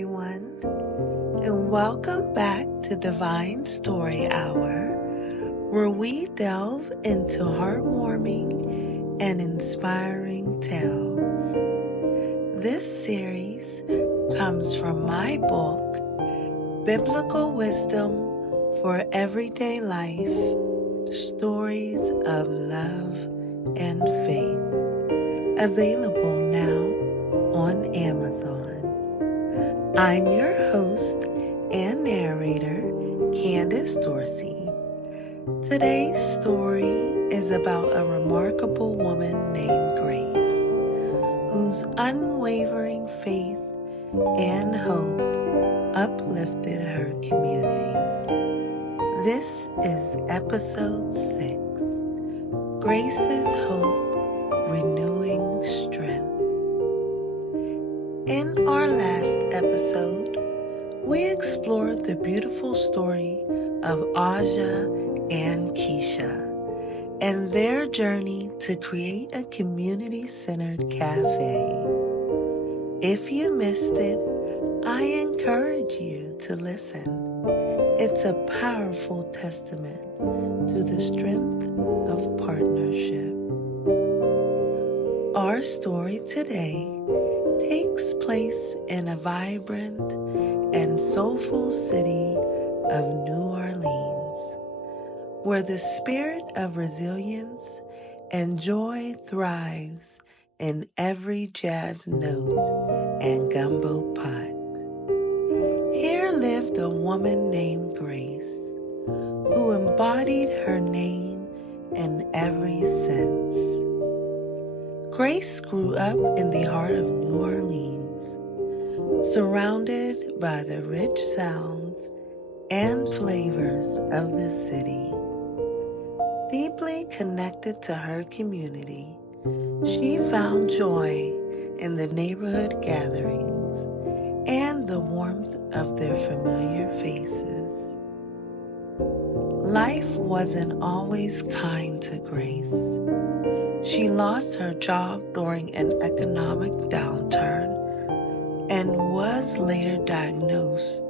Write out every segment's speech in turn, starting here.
everyone, and welcome back to Divine Story Hour, where we delve into heartwarming and inspiring tales. This series comes from my book, Biblical Wisdom for Everyday Life, Stories of Love and Faith, available now on Amazon. I'm your host and narrator, Candace Dorsey. Today's story is about a remarkable woman named Grace, whose unwavering faith and hope uplifted her community. This is episode 6, Grace's Hope, Renewing Strength. In our last episode, we explored the beautiful story of Aja and Keisha and their journey to create a community-centered cafe. If you missed it, I encourage you to listen. It's a powerful testament to the strength of partnership. Our story today takes place in a vibrant and soulful city of New Orleans, where the spirit of resilience and joy thrives in every jazz note and gumbo pot. Here lived a woman named Grace, who embodied her name in every sense. Grace grew up in the heart of New Orleans, surrounded by the rich sounds and flavors of the city. Deeply connected to her community, she found joy in the neighborhood gatherings and the warmth of their familiar faces. Life wasn't always kind to Grace. She lost her job during an economic downturn and was later diagnosed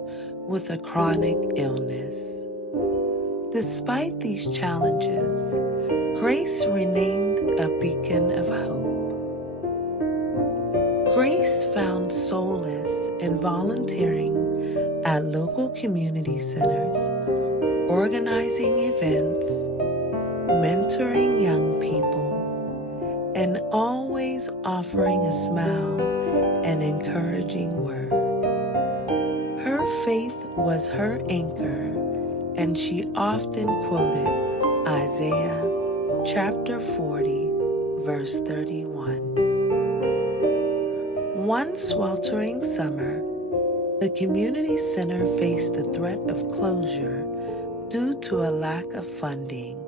with a chronic illness. Despite these challenges, Grace remained a beacon of hope. Grace found solace in volunteering at local community centers, organizing events, mentoring young people, and always offering a smile and encouraging word. Her faith was her anchor, and she often quoted Isaiah chapter 40, verse 31. One sweltering summer, the community center faced the threat of closure due to a lack of funding.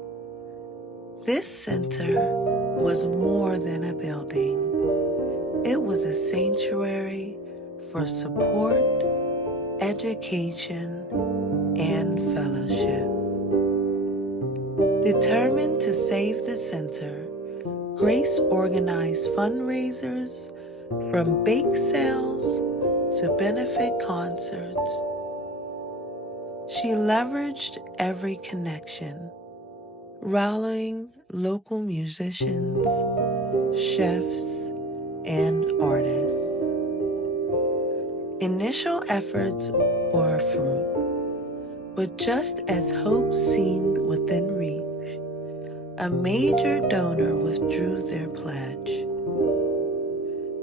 This center was more than a building. It was a sanctuary for support, education, and fellowship. Determined to save the center, Grace organized fundraisers from bake sales to benefit concerts. She leveraged every connection, rallying local musicians, chefs, and artists. Initial efforts bore fruit, but just as hope seemed within reach, a major donor withdrew their pledge.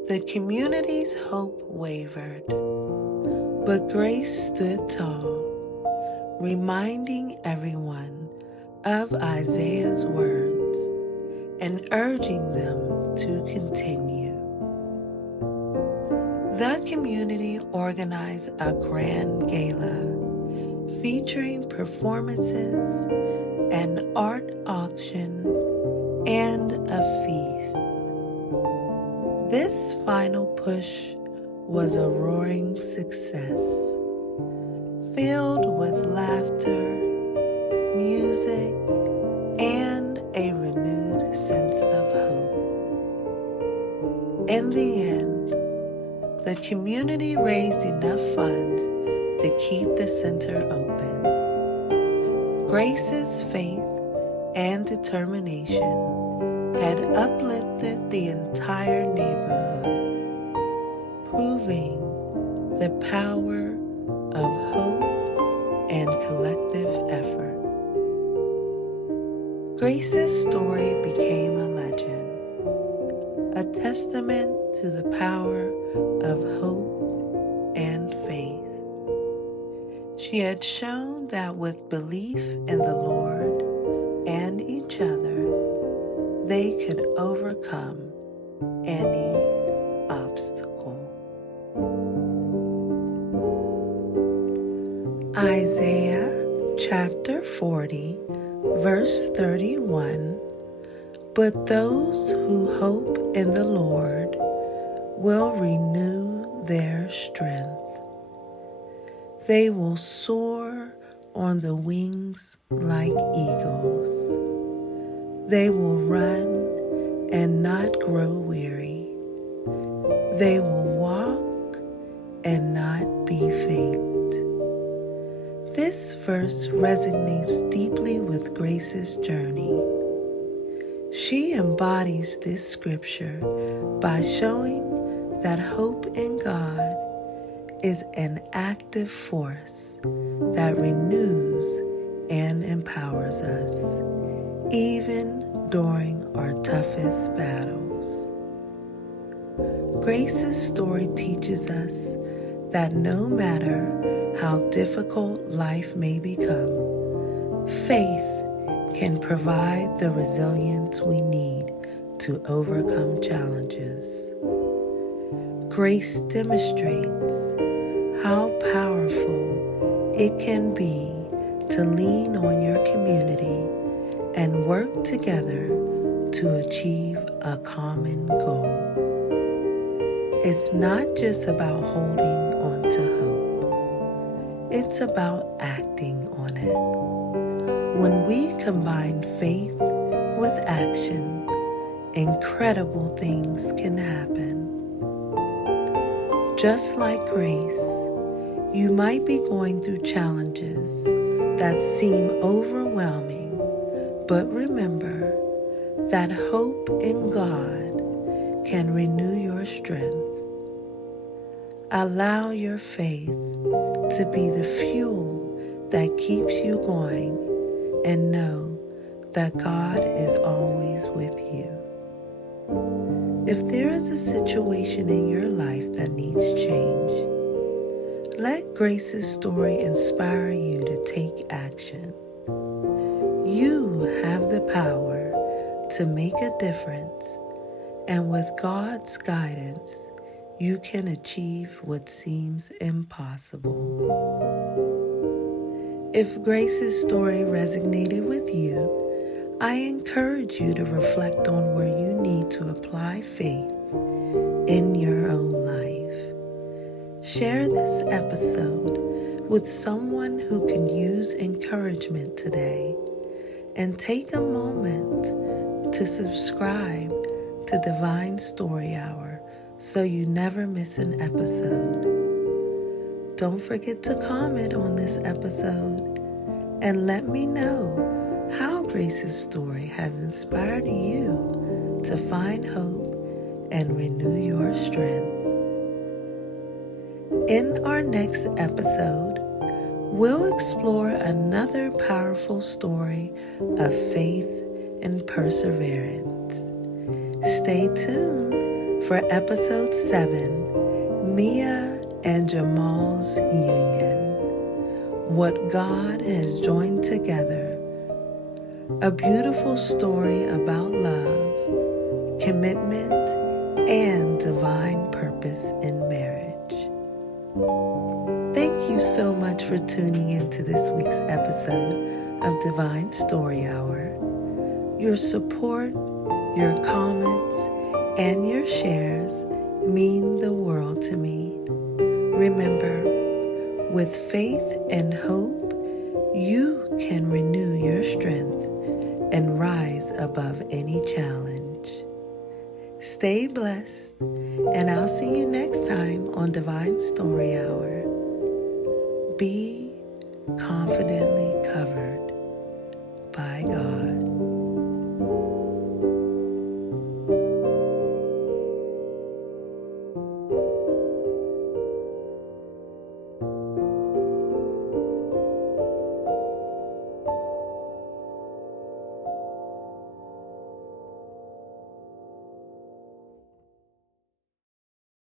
The community's hope wavered, but Grace stood tall, reminding everyone of Isaiah's words and urging them to continue. The community organized a grand gala featuring performances, an art auction, and a feast. This final push was a roaring success, filled with laughter, music, and a renewed sense of hope. In the end, the community raised enough funds to keep the center open. Grace's faith and determination had uplifted the entire neighborhood, proving the power of hope and collective effort. Grace's story became a legend, a testament to the power of hope and faith. She had shown that with belief in the Lord and each other, they could overcome any obstacle. Isaiah chapter 40, verse 31. But those who hope in the Lord will renew their strength. They will soar on the wings like eagles. They will run and not grow weary. They will walk and not be faint. This verse resonates deeply with Grace's journey. She embodies this scripture by showing that hope in God is an active force that renews and empowers us, even during our toughest battles. Grace's story teaches us that no matter how difficult life may become, faith can provide the resilience we need to overcome challenges. Grace demonstrates how powerful it can be to lean on your community and work together to achieve a common goal. It's not just about holding on to hope. It's about acting on it. When we combine faith with action, incredible things can happen. Just like Grace, you might be going through challenges that seem overwhelming, but remember that hope in God can renew your strength. Allow your faith to be the fuel that keeps you going, and know that God is always with you. If there is a situation in your life that needs change, let Grace's story inspire you to take action. You have the power to make a difference, and with God's guidance, you can achieve what seems impossible. If Grace's story resonated with you, I encourage you to reflect on where you need to apply faith in your own life. Share this episode with someone who can use encouragement today, and take a moment to subscribe to Divine Story Hour so you never miss an episode. Don't forget to comment on this episode and let me know how Grace's story has inspired you to find hope and renew your strength. In our next episode, we'll explore another powerful story of faith and perseverance. Stay tuned for episode 7, Mia and Jamal's union. What God has joined together. A beautiful story about love, commitment, and divine purpose in marriage. Thank you so much for tuning into this week's episode of Divine Story Hour. Your support, your comments, and your shares mean the world to me. Remember, with faith and hope, you can renew your strength and rise above any challenge. Stay blessed, and I'll see you next time on Divine Story Hour. Be confidently covered by God.